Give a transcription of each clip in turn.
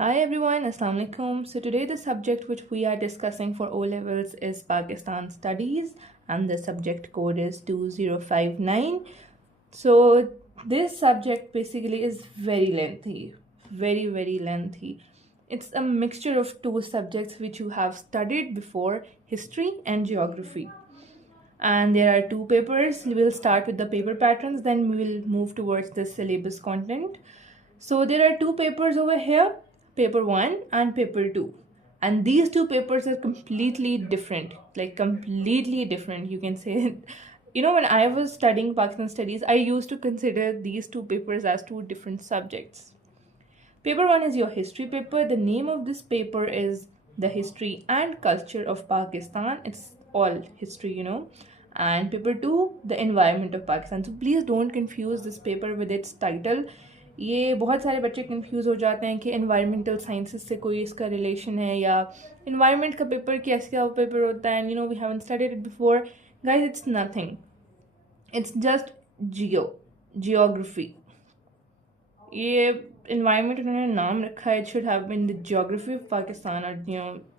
Hi everyone, Assalamu alaikum. So today the subject which we are discussing for O levels is Pakistan Studies and the subject code is 2059. So this subject basically is very lengthy, very lengthy. It's a mixture of two subjects which you have studied before, history and geography. And there are two papers. We will start with the paper patterns, then we will move towards the syllabus content. So there are two papers over here, paper 1 and paper 2. And these two papers are completely different, like completely different. You can say, when I was studying Pakistan studies, I used to consider these two papers as two different subjects. Paper 1 is your history paper. The name of this paper is The History and Culture of Pakistan. It's all history. And paper 2, The Environment of Pakistan. So please don't confuse this paper with its title. ये बहुत सारे बच्चे confuse हो जाते हैं कि environmental sciences से कोई इसका रिलेशन है या एनवायरमेंट का पेपर कैसे क्या पेपर होता है we haven't studied it before guys it's nothing it's just geography ये environment उन्होंने नाम रखा है. It should have been the geography of Pakistan or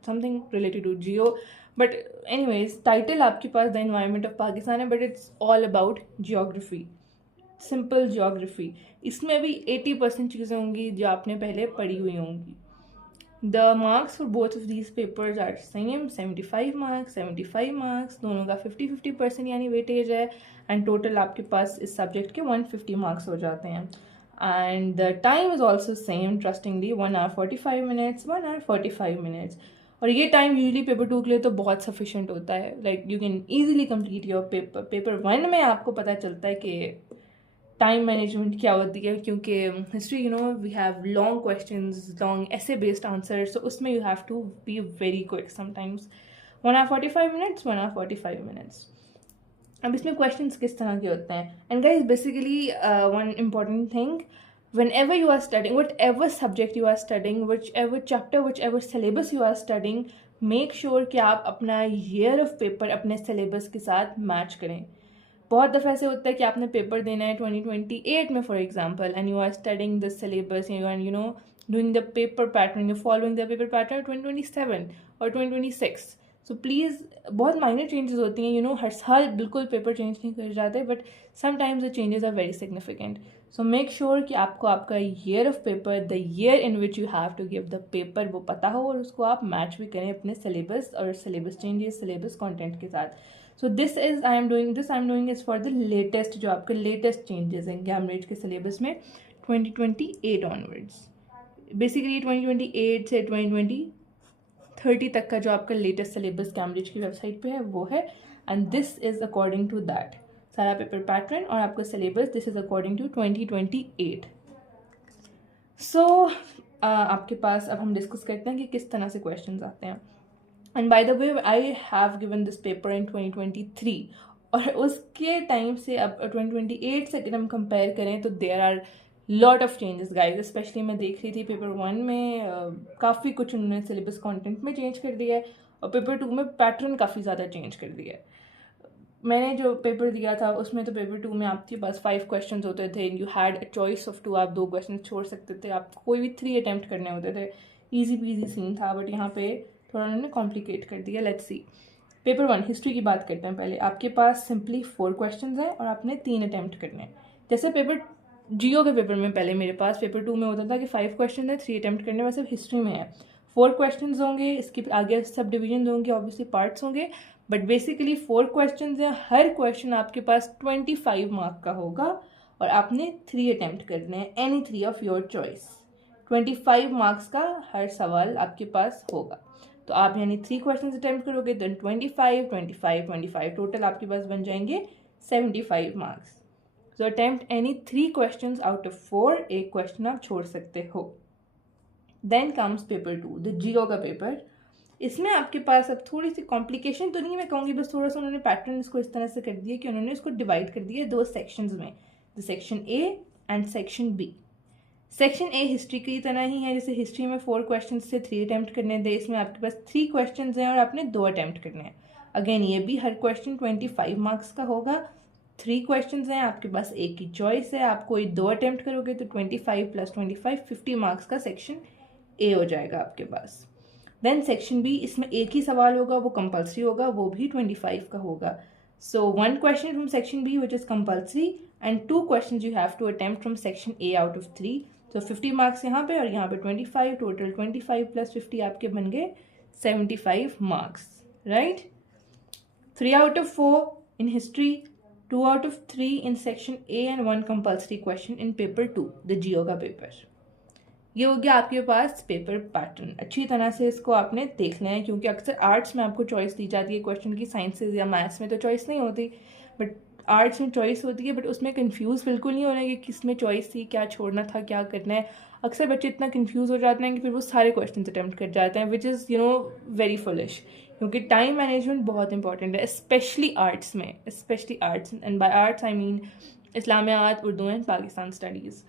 something related to geo. But anyways, title आपके पास the environment of Pakistan है, but it's all about geography. Simple geography. इसमें भी 80% चीज़ें होंगी जो आपने पहले पढ़ी हुई होंगी. The marks for both of these papers are same, 75 marks, 75 marks. दोनों का 50-50% यानी वेटेज है. एंड टोटल आपके पास इस सब्जेक्ट के 150 मार्क्स हो जाते हैं. And the time is also same, trustingly, 1 hour 45 minutes, 1 hour 45 minutes. और ये टाइम यूजली पेपर 2 के लिए तो बहुत सफिशेंट होता है. Like you can easily complete your paper. Paper 1 में आपको पता चलता है कि टाइम मैनेजमेंट क्या होती है, क्योंकि history we have long questions, long essay based answers, तो उसमें you have to be very quick sometimes. 1 hour 45 minutes, 1 hour 45 minutes. अब इसमें क्वेश्चंस किस तरह के होते हैं. And guys basically one important thing, whenever you are studying, whatever subject you are studying, whichever chapter, whichever syllabus you are studying, make sure कि आप अपना year of paper अपने syllabus के साथ match करें. बहुत दफ़ा ऐसे होता है कि आपने पेपर देना है 2028 में for example, and you are studying the syllabus, you are doing the paper pattern, you following the paper pattern 2027 और 2026. सो प्लीज़ बहुत माइनर चेंजेस होती हैं, हर साल बिल्कुल पेपर चेंज नहीं कर जाते, but sometimes the changes are very significant. So make sure कि आपको आपका year of paper, the year in which you have to give the paper, वो पता हो और उसको आप मैच भी करें अपने सिलेबस और सिलेबस चेंजेस, सिलेबस कॉन्टेंट के साथ. So this is I am doing is for the latest, जो आपके लेटेस्ट चेंजेस हैं कैम्ब्रिज के सिलेबस में 2028 ऑनवर्ड्स. बेसिकली 2028 से 2030 तक का जो आपका लेटेस्ट सिलेबस कैम्ब्रिज की वेबसाइट पे है वो है. And this is according to that, सारा पेपर पैटर्न और आपका syllabus, this is according to 2028. So आपके पास अब हम डिस्कस करते हैं कि किस तरह से क्वेश्चंस आते हैं. And by the way I have given this paper in 2023, और उसके टाइम से अब 2028 से अगर हम कंपेयर करें तो there are lot of changes guys. Especially मैं देख रही थी पेपर 1 में काफ़ी कुछ उन्होंने सिलेबस कंटेंट में चेंज कर दिया है, और पेपर 2 में पैटर्न काफ़ी ज़्यादा चेंज कर दिया है. मैंने जो पेपर दिया था उसमें तो पेपर 2 में आपके पास 5 क्वेश्चंस होते थे, you had a choice of 2, आप 2 क्वेश्चन छोड़ सकते थे, आप कोई भी 3 अटैम्प्ट करने होते थे. ईजी पीजी सीन था, बट यहाँ पे थोड़ा उन्होंने कॉम्प्लिकेट कर दिया. Let's see. पेपर 1 हिस्ट्री की बात करते हैं पहले. आपके पास सिंपली 4 क्वेश्चंस हैं और आपने 3 अटैम्प्ट करने हैं. जैसे पेपर जियो के पेपर में पहले मेरे पास पेपर 2 में होता था कि 5 क्वेश्चन है, 3 अटैम्प्ट करने, वैसे हिस्ट्री में है 4 क्वेश्चन होंगे, इसके आगे सब डिविजन होंगे, ऑब्वियसली पार्ट्स होंगे, बट बेसिकली 4 क्वेश्चन हैं. हर क्वेश्चन आपके पास 25 मार्क का होगा और आपने 3 अटैम्प्ट करने हैं, any 3 of your choice. 25 marks का हर सवाल आपके पास होगा. तो आप यानी 3 क्वेश्चन अटैम्प्ट करोगे, देन 25, 25, 25, टोटल आपके पास बन जाएंगे 75 marks. So attempt any 3 question out of 4, एक क्वेश्चन आप छोड़ सकते हो. देन कम्स पेपर 2, द जियो का पेपर. इसमें आपके पास अब थोड़ी सी कॉम्प्लिकेशन तो नहीं मैं कहूँगी, बस थोड़ा सा उन्होंने पैटर्न इसको इस तरह से कर दिया कि उन्होंने इसको डिवाइड कर दिया 2 सेक्शंस में, the section A and section B. Section A history की तरह ही है, जैसे हिस्ट्री में 4 क्वेश्चन से 3 अटैम्प्ट करने थे, इसमें आपके पास 3 क्वेश्चन हैं और आपने 2 अटैम्प्ट करने हैं. अगेन ये भी हर क्वेश्चन 25 मार्क्स का होगा. 3 क्वेश्चन हैं, आपके पास एक की चॉइस है, आप कोई 2 अटैम्प्ट करोगे तो 25 + 25 50 मार्क्स का सेक्शन ए हो जाएगा आपके पास। देन सेक्शन बी, इसमें एक ही सवाल होगा, वो कंपल्सरी होगा, वो भी 25 का होगा। So 1 question from section B which is compulsory and 2 question you have to attempt from section A out of 3। तो 50 मार्क्स यहाँ पे और यहाँ पे 25, टोटल 25 प्लस 50 आपके बन गए 75 marks, right. 3 out of 4 in history, 2 out of 3 in section A and 1 compulsory question in paper 2, the geo का पेपर। ये हो गया आपके पास पेपर पैटर्न। अच्छी तरह से इसको आपने देखना है, क्योंकि अक्सर आर्ट्स में आपको चॉइस दी जाती है क्वेश्चन की, साइंसेज या मैथ्स में तो चॉइस नहीं होती, बट आर्ट्स में चॉइस होती है, बट उसमें कंफ्यूज बिल्कुल नहीं होना कि किस में चॉइस थी, क्या छोड़ना था, क्या करना है। अक्सर बच्चे इतना कंफ्यूज हो जाते हैं कि फिर वो सारे क्वेश्चन अटैम्प्ट कर जाते हैं, विच इज़ वेरी फुलिश, क्योंकि टाइम मैनेजमेंट बहुत इंपॉर्टेंट है, स्पेशली आर्ट्स में, specially arts, and by arts I mean Islamiyat, Urdu and Pakistan studies.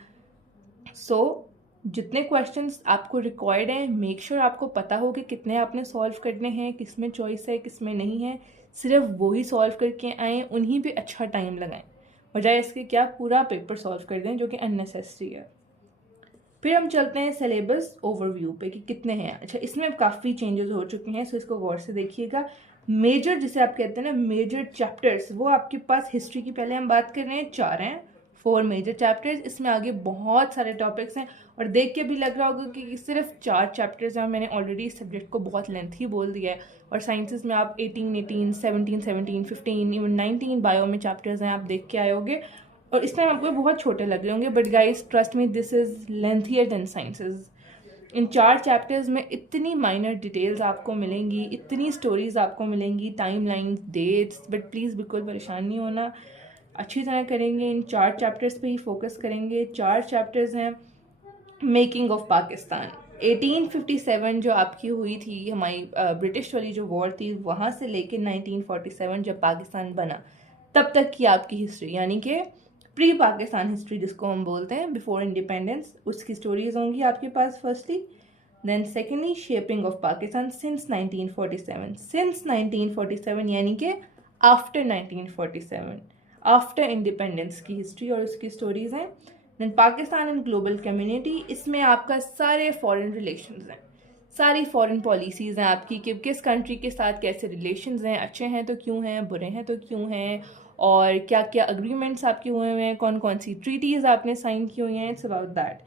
So जितने क्वेश्चंस आपको रिक्वायर्ड हैं, मेक श्योर आपको पता हो कि कितने आपने सॉल्व करने हैं, किस में चॉइस है, किस में नहीं है, सिर्फ वो ही सॉल्व करके आएँ, उन्हीं पे अच्छा टाइम लगाएं, बजाय इसके क्या पूरा पेपर सॉल्व कर दें, जो कि अननेसेसरी है। फिर हम चलते हैं सिलेबस ओवरव्यू पे कि कितने हैं। अच्छा, इसमें काफ़ी चेंजेस हो चुके हैं, सो इसको गौर से देखिएगा। मेजर जिसे आप कहते हैं ना, मेजर चैप्टर्स, वो आपके पास हिस्ट्री की पहले हम बात कर रहे हैं, 4 हैं, 4 मेजर चैप्टर्स। इसमें आगे बहुत सारे टॉपिक्स हैं और देख के भी लग रहा होगा कि सिर्फ 4 चैप्टर्स हैं। मैंने ऑलरेडी इस सब्जेक्ट को बहुत लेंथी बोल दिया है। और साइंसेज में आप 18, 17, 15 इवन 19 बायो में चैप्टर्स हैं, आप देख के आए होंगे और इस टाइम आपको बहुत छोटे लग रहे होंगे, but guys trust me, this is lengthier than sciences. इन 4 चैप्टर्स में इतनी माइनर डिटेल्स आपको मिलेंगी, इतनी स्टोरीज आपको मिलेंगी, time line, dates, but please बिल्कुल परेशान नहीं होना, अच्छी तरह करेंगे। इन 4 चैप्टर्स पे ही फोकस करेंगे। 4 चैप्टर्स हैं मेकिंग ऑफ पाकिस्तान। 1857 जो आपकी हुई थी, हमारी ब्रिटिश वाली जो वॉर थी, वहाँ से लेके 1947 जब पाकिस्तान बना तब तक की आपकी हिस्ट्री, यानी कि प्री पाकिस्तान हिस्ट्री जिसको हम बोलते हैं, बिफोर इंडिपेंडेंस, उसकी स्टोरीज होंगी आपके पास firstly. Then secondly shaping of Pakistan since 1947, since 1947 यानी कि आफ्टर 1947, आफ्टर इंडिपेंडेंस की हिस्ट्री और उसकी स्टोरीज हैं। Then Pakistan and global community, इसमें आपका सारे फॉरेन रिलेशंस हैं, सारी फॉरेन पॉलिसीज़ हैं आपकी कि किस कंट्री के साथ कैसे रिलेशंस हैं, अच्छे हैं तो क्यों हैं, बुरे हैं तो क्यों हैं, और क्या क्या अग्रीमेंट्स आपके हुए हैं, कौन कौन सी ट्रीटीज़ आपने साइन की हुई हैं, it's about that.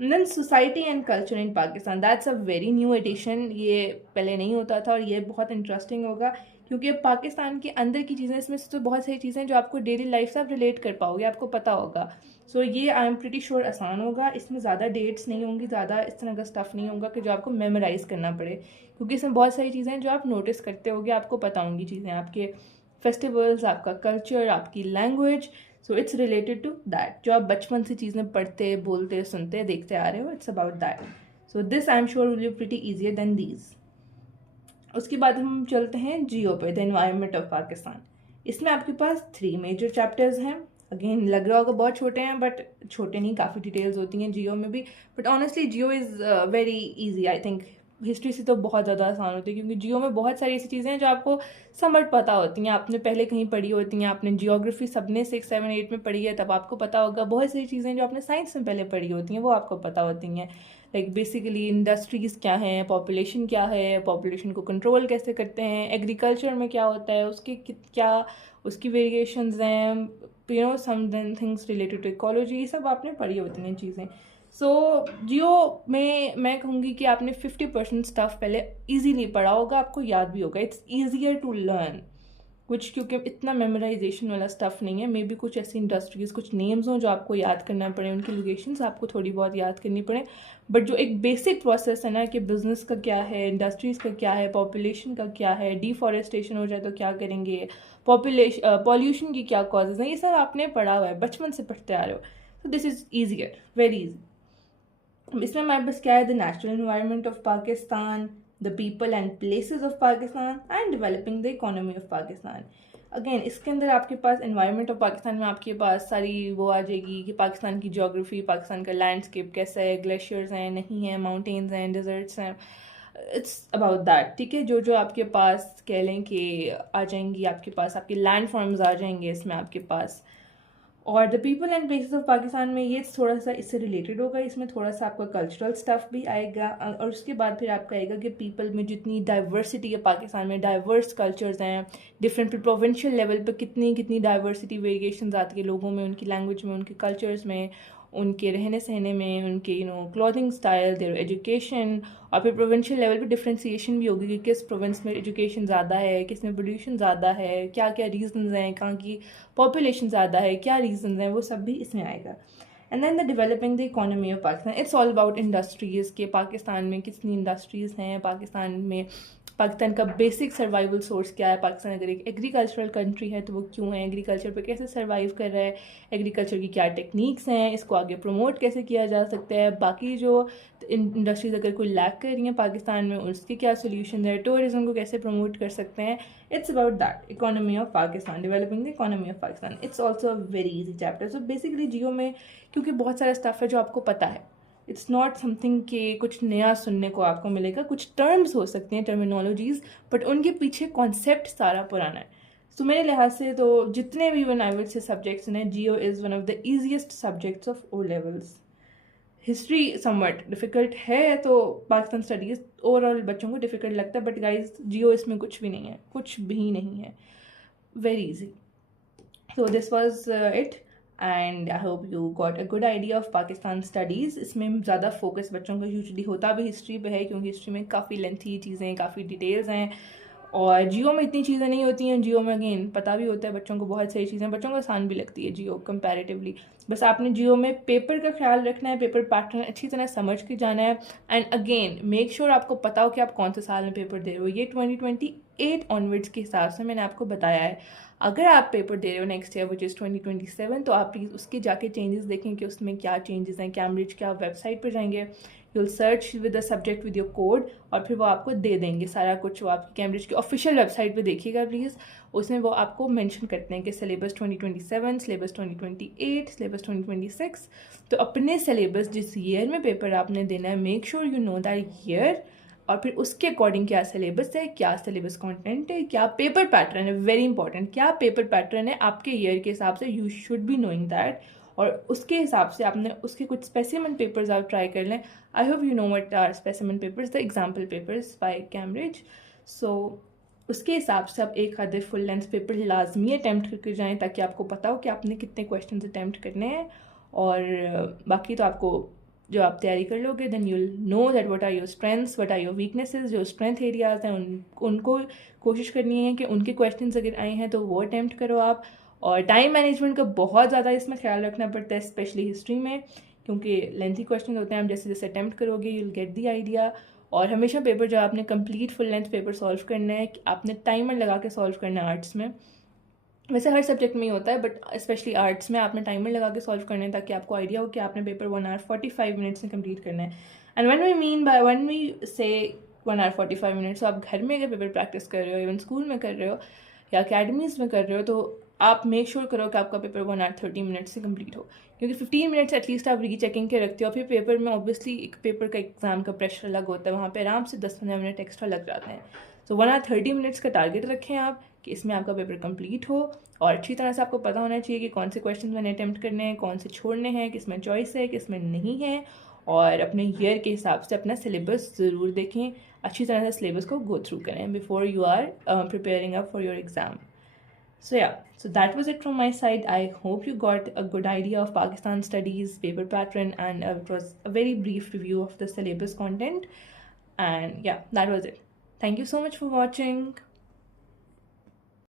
Then society and culture in Pakistan, that's a very new addition, ये पहले नहीं होता था और ये बहुत इंटरेस्टिंग होगा, क्योंकि पाकिस्तान के अंदर की चीज़ें, इसमें से तो बहुत सारी चीज़ें जो आपको डेली लाइफ से आप रिलेट कर पाओगे, आपको पता होगा। सो ये आई एम प्रिटी श्योर आसान होगा। इसमें ज़्यादा डेट्स नहीं होंगी, ज़्यादा इस तरह का स्टफ़ नहीं होगा कि जो आपको मेमोराइज़ करना पड़े, क्योंकि इसमें बहुत सारी चीज़ें जो आप नोटिस करते होगे, आपको पता होंगी चीज़ें, आपके फेस्टिवल्स, आपका कल्चर, आपकी language. So it's related to that, जो आप बचपन से चीज़ें पढ़ते, बोलते, सुनते, देखते आ रहे हो, it's about that. So this I am sure will be pretty easier than these. उसके बाद हम चलते हैं जियो पे, द एनवायरनमेंट ऑफ पाकिस्तान। इसमें आपके पास 3 मेजर चैप्टर्स हैं। अगेन लग रहा होगा बहुत छोटे हैं, बट छोटे नहीं, काफ़ी डिटेल्स होती हैं जियो में भी, but honestly Jio is very easy. I think history से तो बहुत ज़्यादा आसान होती है, क्योंकि जियो में बहुत सारी ऐसी चीज़ें हैं जो आपको समझ पता होती हैं, आपने पहले कहीं पढ़ी होती हैं, आपने जियोग्राफी सबने 6, 7, 8 में पढ़ी है, तब आपको पता होगा। बहुत सारी चीज़ें जो आपने साइंस में पहले पढ़ी होती हैं वो आपको पता होती हैं, लाइक बेसिकली इंडस्ट्रीज़ क्या हैं, पॉपुलेशन क्या है, पॉपुलेशन को कंट्रोल कैसे करते हैं, एग्रीकल्चर में क्या होता है, उसके क्या उसकी वेरिएशंस हैं, some things related to ecology, ये सब आपने पढ़ी होती हैं चीज़ें। सो जियो में मैं कहूँगी कि आपने 50% स्टफ पहले इजीली पढ़ा होगा, आपको याद भी होगा, इट्स ईजियर टू लर्न कुछ, क्योंकि इतना मेमोराइजेशन वाला स्टफ नहीं है। मे बी कुछ ऐसी इंडस्ट्रीज़, कुछ नेम्स हों जो आपको याद करना पड़े, उनकी लोकेशंस आपको थोड़ी बहुत याद करनी पड़े, बट जो एक बेसिक प्रोसेस है ना कि बिजनेस का क्या है, इंडस्ट्रीज़ का क्या है, पॉपुलेशन का क्या है, डिफॉरेस्टेशन हो जाए तो क्या करेंगे, पॉल्यूशन की क्या कॉजेज़ हैं, ये सब आपने पढ़ा हुआ है, बचपन से पढ़ते आ रहे हो। तो this is easier, very easy. इसमें हमारे पास क्या है, the natural environment of Pakistan, the people and places of Pakistan and developing the economy of Pakistan। Again इसके अंदर आपके पास environment of पाकिस्तान में आपके पास सारी वो आ जाएगी कि पाकिस्तान की geography, पाकिस्तान का लैंडस्केप कैसा है, ग्लेशियर्स हैं नहीं हैं, माउंटेन्स हैं, डेजर्ट्स हैं, इट्स अबाउट दैट। ठीक है, जो जो आपके पास कह लें कि आ जाएंगी, आपके पास आपके लैंड फॉर्म्स आ जाएंगे इसमें आपके पास। और the people and places of Pakistan में ये थोड़ा सा इससे रिलेटेड होगा, इसमें थोड़ा सा आपका कल्चरल स्टफ भी आएगा, और उसके बाद फिर आपका आएगा कि पीपल में जितनी डाइवर्सिटी है पाकिस्तान में, डाइवर्स कल्चर्स हैं, डिफरेंट प्रोविंशियल लेवल पर कितनी कितनी डाइवर्सिटी वेरिएशंस आती है लोगों में, उनकी लैंग्वेज में, उनके कल्चर्स में, उनके रहने सहने में, उनके क्लॉथिंग स्टाइल, देयर एजुकेशन, और फिर प्रोविंशियल लेवल पे डिफ्रेंसिएशन भी होगी कि किस प्रोविंस में एजुकेशन ज़्यादा है, किस में पोल्यूशन ज़्यादा है, क्या क्या रीजंस हैं, कहाँ की पॉपुलेशन ज़्यादा है, क्या रीजंस हैं, वो सब भी इसमें आएगा. And then the developing the economy of Pakistan, it's all about industries के पाकिस्तान में कितनी इंडस्ट्रीज़ हैं, पाकिस्तान का बेसिक सर्वाइवल सोर्स क्या है, पाकिस्तान अगर एक एग्रीकल्चरल कंट्री है तो वो क्यों है, एग्रीकल्चर पे कैसे सर्वाइव कर रहा है, एग्रीकल्चर की क्या टेक्निक्स हैं, इसको आगे प्रमोट कैसे किया जा सकता है, बाकी जो इंडस्ट्रीज़ अगर कोई लैक कर रही हैं पाकिस्तान में उसके क्या सोल्यूशन है, टूरिज्म को कैसे प्रमोट कर सकते हैं. It's about that, economy of Pakistan, developing the economy of Pakistan. It's also a very easy chapter. So basically geo में क्योंकि बहुत सारा स्टफ है जो आपको पता है, इट्स नॉट समथिंग कि कुछ नया सुनने को आपको मिलेगा, कुछ टर्म्स हो सकते हैं, टर्मिनोलॉजीज, बट उनके पीछे कॉन्सेप्ट सारा पुराना है. सो मेरे लिहाज से तो जितने भी one I will say subjects हैं, geo is one of the easiest subjects of O levels. History somewhat difficult है, तो पाकिस्तान स्टडीज़ ओवरऑल बच्चों को डिफ़िकल्ट लगता है, बट गाइज जियो इसमें कुछ भी नहीं है, कुछ भी नहीं है, very easy. So this was it, and I hope you got a good idea of Pakistan studies. इसमें ज़्यादा फोकस बच्चों का यूजुअली होता भी हिस्ट्री पे है, क्योंकि हिस्ट्री में काफ़ी लेंथी चीज़ें, काफ़ी डिटेल्स हैं, और जियो में इतनी चीज़ें नहीं होती हैं. जियो में अगेन पता भी होता है बच्चों को, बहुत सारी चीज़ें बच्चों को आसान भी लगती है जियो कंपैरेटिवली. बस आपने जियो में पेपर का ख्याल रखना है, पेपर पैटर्न अच्छी तरह समझ के जाना है, एंड अगेन मेक श्योर आपको पता हो कि आप कौन से साल में पेपर दे रहे हो. ये 2028 ऑनवर्ड्स के हिसाब से मैंने आपको बताया है. अगर आप पेपर दे रहे हो नेक्स्ट ईयर विच इज़ 2027, तो आप प्लीज़ उसके जाके चेंजेस देखें कि उसमें क्या चेंजेस हैं. कैम्ब्रिज के आप वेबसाइट पर जाएंगे, you'll search with the subject with your code, और फिर वो आपको दे देंगे सारा कुछ. वो आपकी कैम्ब्रिज की ऑफिशियल वेबसाइट पे देखिएगा प्लीज़, उसमें वो आपको मेंशन करते हैं कि सिलेबस 2027, सिलेबस 2028, सिलेबस 2026. तो अपने सिलेबस जिस ईयर में पेपर आपने देना है, make sure you know that year, और फिर उसके अकॉर्डिंग क्या सिलेबस है, क्या सिलेबस कंटेंट है, क्या पेपर पैटर्न है, वेरी इंपॉर्टेंट, क्या पेपर पैटर्न है आपके ईयर के हिसाब से, you should be knowing that. और उसके हिसाब से आपने उसके कुछ स्पेसिमन पेपर्स आप ट्राई कर लें. I hope you know what are specimen papers, the example papers by Cambridge. So उसके हिसाब से आप एक आधे फुल लेंथ पेपर लाजमी अटैम्प्ट करके जाएँ, ताकि आपको पता हो कि आपने कितने क्वेश्चन अटैम्प्ट करने हैं. और बाकी तो आपको जो आप तैयारी कर लोगे, then you will know that what are your strengths, what are your weaknesses. जो स्ट्रेंथ एरियाज हैं उनको कोशिश करनी है कि उनके क्वेश्चंस अगर आए हैं तो वो अटैम्प्ट करो आप. और टाइम मैनेजमेंट का बहुत ज़्यादा इसमें ख्याल रखना पड़ता है, स्पेशली हिस्ट्री में, क्योंकि लेंथी क्वेश्चन होते हैं. आप जैसे जैसे अटैम्प्ट करोगे you will get the idea. और हमेशा पेपर जब आपने complete full length paper solve करना है, आपने टाइमर लगा के सॉल्व करना है. आर्ट्स में वैसे हर सब्जेक्ट में ही होता है, बट स्पेशली आर्ट्स में आपने टाइमर लगा के सॉल्व करना है, ताकि आपको आइडिया हो कि आपने पेपर 1 hour 45 minutes में कंप्लीट करना है. एंड व्हेन वी से 1 hour 45 minutes, तो आप घर में अगर पेपर प्रैक्टिस कर रहे हो, इवन स्कूल में कर रहे हो या अकेडमीज़ में कर रहे हो, तो आप मेक श्योर करो कि आपका पेपर 1 hour 30 minutes से कंप्लीट हो, क्योंकि 15 minutes एटलीस्ट आप रीचेकिंग के रखते हो. फिर पेपर में ऑब्वियसली एक पेपर का एग्जाम का प्रेशर अलग होता है, वहाँ पे आराम से 10-15 मिनट एक्स्ट्रा लग जाते हैं. सो 1 hour 30 minutes का टारगेट रखें आप, कि इसमें आपका पेपर कंप्लीट हो. और अच्छी तरह से आपको पता होना चाहिए कि कौन से क्वेश्चन मैंने अटैम्प्ट करने हैं, कौन से छोड़ने हैं, किस में चॉइस है, किस में नहीं है. और अपने ईयर के हिसाब से अपना सिलेबस ज़रूर देखें, अच्छी तरह से सिलेबस को गो थ्रू करें before you are preparing up for your exam. So yeah, so that was it from my side. I hope you got a good idea of Pakistan studies, paper pattern, and it was a very brief review of the syllabus content. And yeah, that was it. Thank you so much for watching.